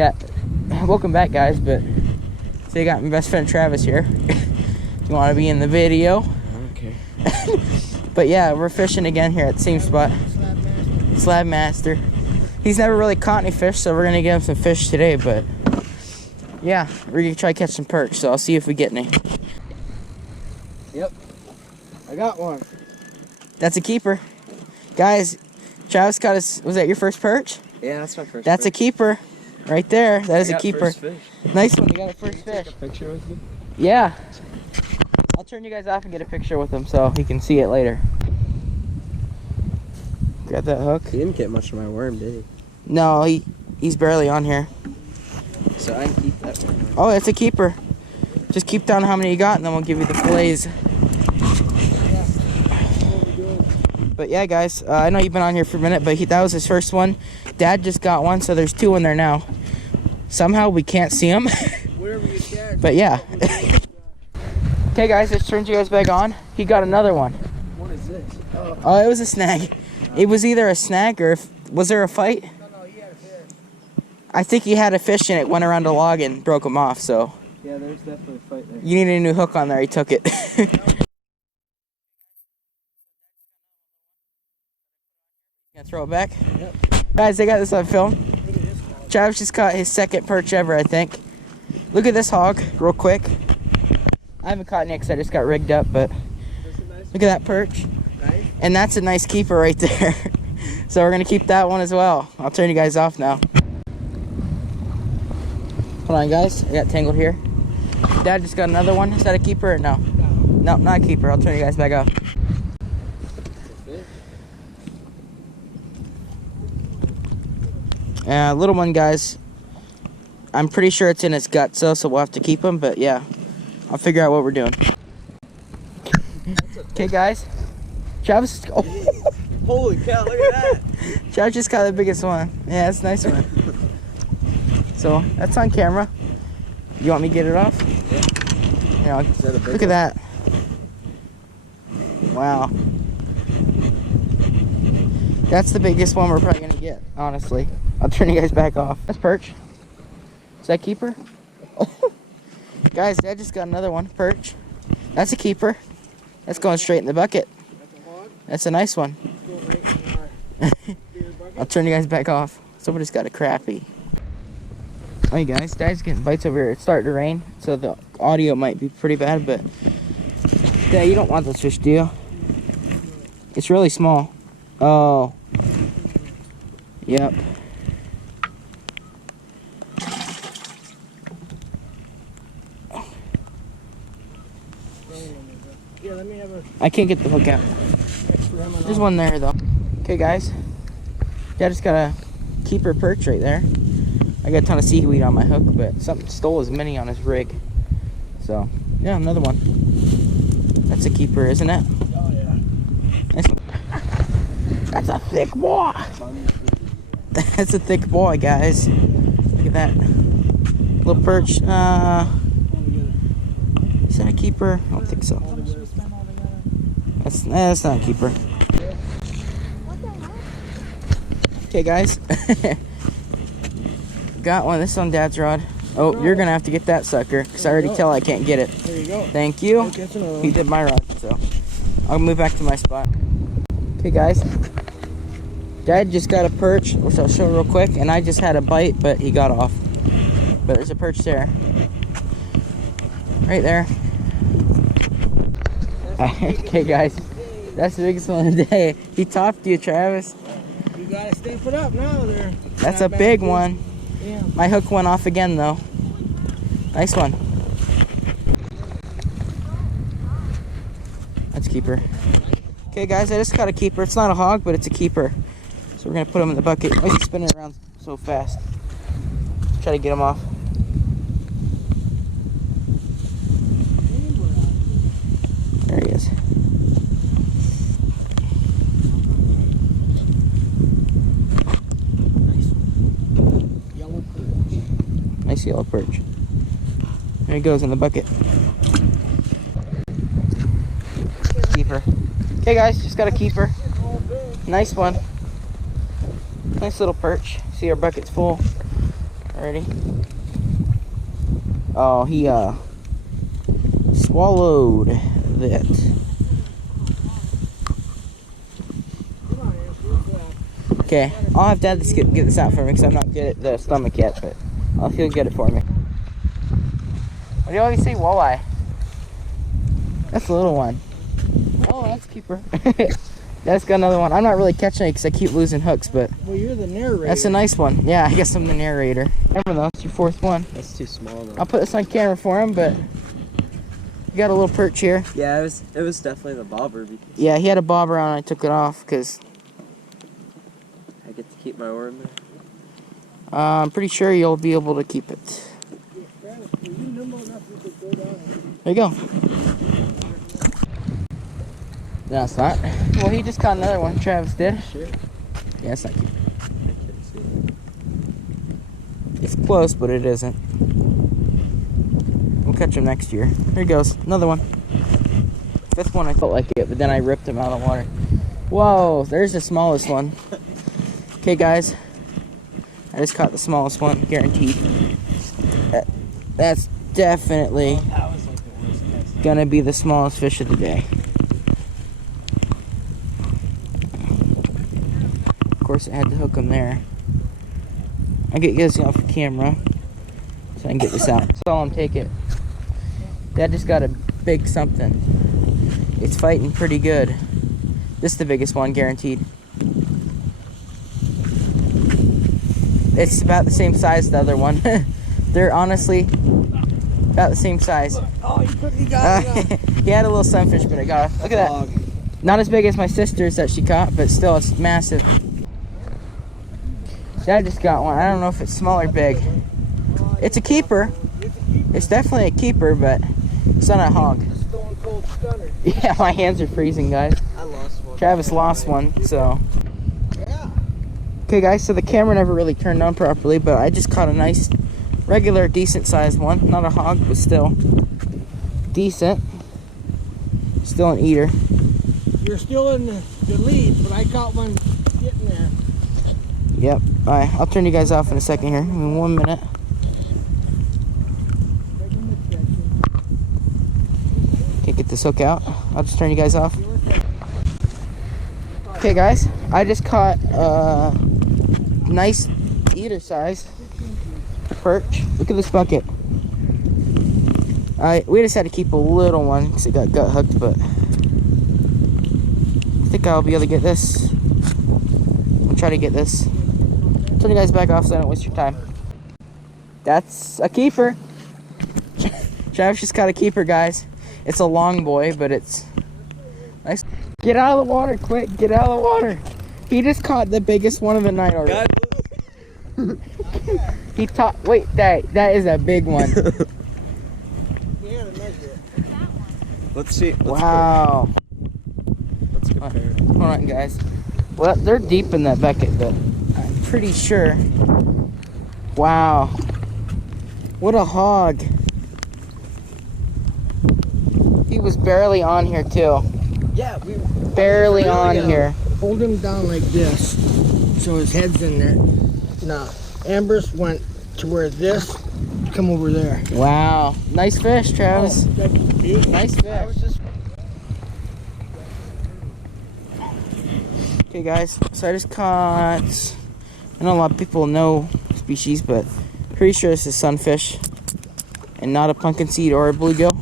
Yeah, welcome back, guys. But so you got my best friend Travis here. You want to be in the video? Okay. But yeah, we're fishing again here at the same spot. Slab Master. He's never really caught any fish, so we're gonna get him some fish today. But yeah, we're gonna try to catch some perch. So I'll see if we get any. Yep, I got one. That's a keeper, guys. Travis got his. Was that your first perch? Yeah, that's my first. That's a keeper, right there. That is a keeper. First fish. Nice one. You got a first fish. Take a picture with me? Yeah. I'll turn you guys off and get a picture with him so he can see it later. Got that hook? He didn't get much of my worm, did he? No, he's barely on here. So I can keep that one. Oh, it's a keeper. Just keep down how many you got and then we'll give you the fillets. But yeah, guys, I know you've been on here for a minute, but that was his first one. Dad just got one, so there's two in there now. Somehow we can't see them. But yeah. Okay, guys, let's turn you guys back on. He got another one. What is this? Oh, it was a snag. It was either a snag or was there a fight? No, he had a fish. I think he had a fish and it went around a log and broke him off, so. Yeah, there's definitely a fight there. You needed a new hook on there, he took it. Gonna throw it back? Yep. Guys, I got this on film. Travis just caught his second perch ever, I think. Look at this hog, real quick. I haven't caught any because I just got rigged up, but look at that perch. Nice. And that's a nice keeper right there. So we're gonna keep that one as well. I'll turn you guys off now. Hold on, guys. I got tangled here. Dad just got another one. Is that a keeper or no? No, not a keeper. I'll turn you guys back off. Little one, guys. I'm pretty sure it's in his guts, so we'll have to keep him. But yeah, I'll figure out what we're doing. Okay, guys. Travis. Oh. Holy cow! Look at that. Travis just got the biggest one. Yeah, that's a nice one. So that's on camera. You want me to get it off? Yeah. Look at that. Wow. That's the biggest one we're probably gonna get, honestly. I'll turn you guys back off. That's perch. Is that keeper? Oh. Guys, Dad just got another one. Perch. That's a keeper. That's going straight in the bucket. That's a nice one. I'll turn you guys back off. Somebody's got a crappie. Hey guys, Dad's getting bites over here. It's starting to rain, so the audio might be pretty bad, but yeah, you don't want this fish, do you? It's really small. Oh. Yep. Yeah, let me have a. I can't get the hook out. There's one there though. Okay, guys. Dad just got a keeper perch right there. I got a ton of seaweed on my hook, but something stole his mini on his rig. So yeah, another one. That's a keeper, isn't it? Oh yeah. Nice one. That's a thick boy. That's a thick boy, guys. Look at that little perch. Is that a keeper? I don't think so. That's not a keeper. Okay, guys. Got one. This is on Dad's rod. Oh, you're gonna have to get that sucker because I already tell I can't get it. There you go. Thank you. He did my rod, so I'll move back to my spot. Okay, guys. Dad just got a perch, which I'll show real quick, and I just had a bite, but he got off. But there's a perch there. Right there. Okay, guys. That's the biggest one of the day. He topped you, Travis. You gotta step it up now there. That's a big one. Yeah. My hook went off again, though. Nice one. That's a keeper. Okay, guys, I just got a keeper. It's not a hog, but it's a keeper. So we're going to put him in the bucket. Why is he spinning around so fast? Try to get him off. There he is. Nice yellow perch. There he goes in the bucket. Keeper. Okay, guys, just got a keeper. Nice one. Nice little perch. See, our bucket's full. Ready? Oh, he swallowed that. Okay, I'll have Dad to get this out for me because I'm not good at the stomach yet, but he'll get it for me. What do you always say, walleye? That's a little one. Oh, that's a keeper. That's got another one. I'm not really catching it because I keep losing hooks, but Well, you're the narrator. that's a nice one. Yeah, I guess I'm the narrator. Remember though, it's your fourth one. That's too small though. I'll put this on camera for him, but you got a little perch here. Yeah, it was definitely the bobber. Because Yeah, he had a bobber on. I took it off because I get to keep my worm there. I'm pretty sure you'll be able to keep it. There you go. No, it's not. Well, he just caught another one. Travis did. Sure. Yeah, it's not cute. I couldn't see it. It's close, but it isn't. We'll catch him next year. Here he goes. Another one. Fifth one I felt like it, but then I ripped him out of the water. Whoa, there's the smallest one. Okay, guys. I just caught the smallest one, guaranteed. That's definitely That was like the worst test. gonna be the smallest fish of the day. Of course, I had to hook him there. I'll get you guys off the camera so I can get this out. Saw him take it. Dad just got a big something. It's fighting pretty good. This is the biggest one, guaranteed. It's about the same size as the other one. They're honestly about the same size. Oh, you quickly got it. He had a little sunfish, but I got it. Look at that. Not as big as my sister's that she caught, but still, it's massive. Dad just got one. I don't know if it's small or big. It's a keeper. It's definitely a keeper, but it's not a hog. Stone cold stunner. Yeah, my hands are freezing, guys. I lost one. Travis lost one, so. Yeah. Okay, guys, so the camera never really turned on properly, but I just caught a nice, regular, decent-sized one. Not a hog, but still decent. Still an eater. You're still in the lead, but I caught one getting there. Yep. All right, I'll turn you guys off in a second here. In 1 minute. Can't get this hook out. I'll just turn you guys off. Okay, guys, I just caught a nice eater size perch. Look at this bucket. We just had to keep a little one because it got gut hooked, but I think I'll be able to get this. I'll try to get this. Turn you guys back off so I don't waste your time. That's a keeper. Travis just caught a keeper, guys. It's a long boy, but it's nice. Get out of the water, quick. Get out of the water. He just caught the biggest one of the night already. He taught. Wait, that is a big one. Let's see. Wow. Let's compare. Hold on, guys. Well, they're deep in that bucket, but I'm pretty sure. Wow. What a hog. He was barely on here, too. Yeah, we Barely on here. hold him down like this, so his head's in there. Now, Amber's went to where this, come over there. Wow. Nice fish, Travis. Oh, that's beautiful. Nice fish. Okay, guys. So I just caught. I know a lot of people know species, but pretty sure this is sunfish and not a pumpkin seed or a bluegill.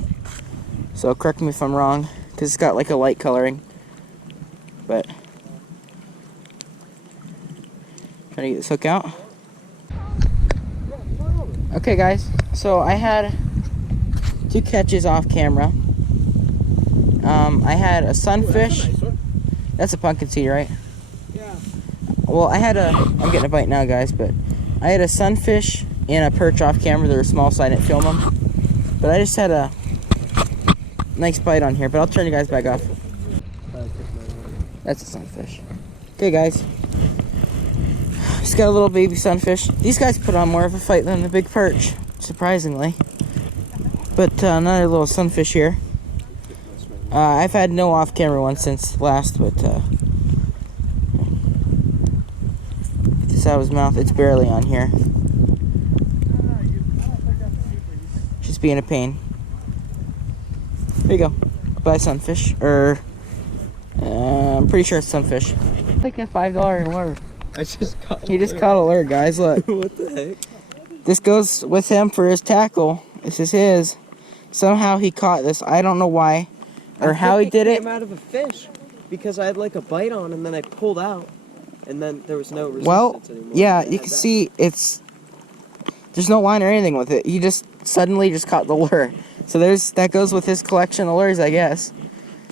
So correct me if I'm wrong, because it's got like a light coloring. But trying to get this hook out. Okay, guys. So I had 2 catches off camera. I had a sunfish. That's a pumpkin seed, right? Yeah. Well, I'm getting a bite now, guys, but I had a sunfish and a perch off camera. They were small, so I didn't film them. But I just had a nice bite on here, but I'll turn you guys back off. That's a sunfish. Okay, guys. Just got a little baby sunfish. These guys put on more of a fight than the big perch, surprisingly. But another little sunfish here. I've had no off-camera one since last, but get this out of his mouth. It's barely on here. just being a pain. There you go. Buy sunfish, or I'm pretty sure it's sunfish. Like a $5 lure. I just caught. He just caught a lure, guys. Look. What the heck? This goes with him for his tackle. This is his. Somehow he caught this. I don't know why, or how he did it. Came out of a fish because I had like a bite on, and then I pulled out, and then there was no resistance Well, anymore. yeah, you can see there's no line or anything with it. He just suddenly just caught the lure. So that goes with his collection of lures, I guess.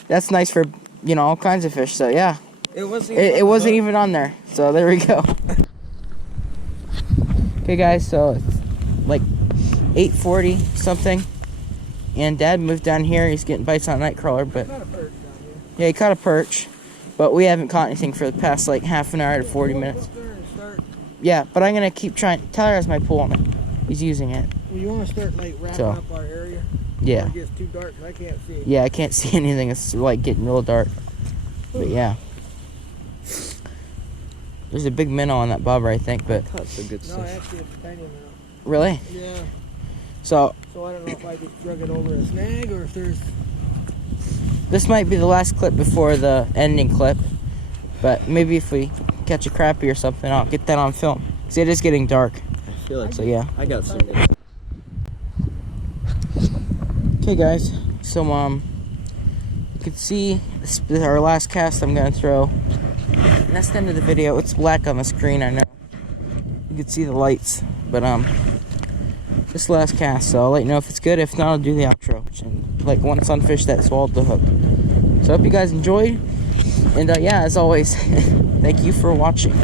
That's nice for, all kinds of fish. So yeah, It wasn't. it wasn't even on there. So there we go. Okay, guys. So it's like 8:40 something, and Dad moved down here. He's getting bites on nightcrawler, but yeah, he caught a perch, but we haven't caught anything for the past like half an hour to 40 minutes. Yeah, but I'm gonna keep trying. Tyler has my pole on it. He's using it. Well, you want to start like wrapping So, up our area? Yeah. It gets too dark 'cause I can't see. Yeah, I can't see anything. It's like getting real dark. But yeah. There's a big minnow on that bobber, I think, but Caught some good No, stuff. actually it's a tiny minnow. really? Yeah. So So I don't know if I just drug it over a snag or if there's. this might be the last clip before the ending clip. But maybe if we catch a crappie or something, I'll get that on film. See, it is getting dark. I feel like So yeah. I got some. Okay, guys. So you can see this is our last cast I'm gonna throw. And that's the end of the video. It's black on the screen, I know. You can see the lights, but this last cast. So I'll let you know if it's good. If not, I'll do the outro. And like one sunfish that swallowed the hook. So I hope you guys enjoyed. And yeah, as always, thank you for watching.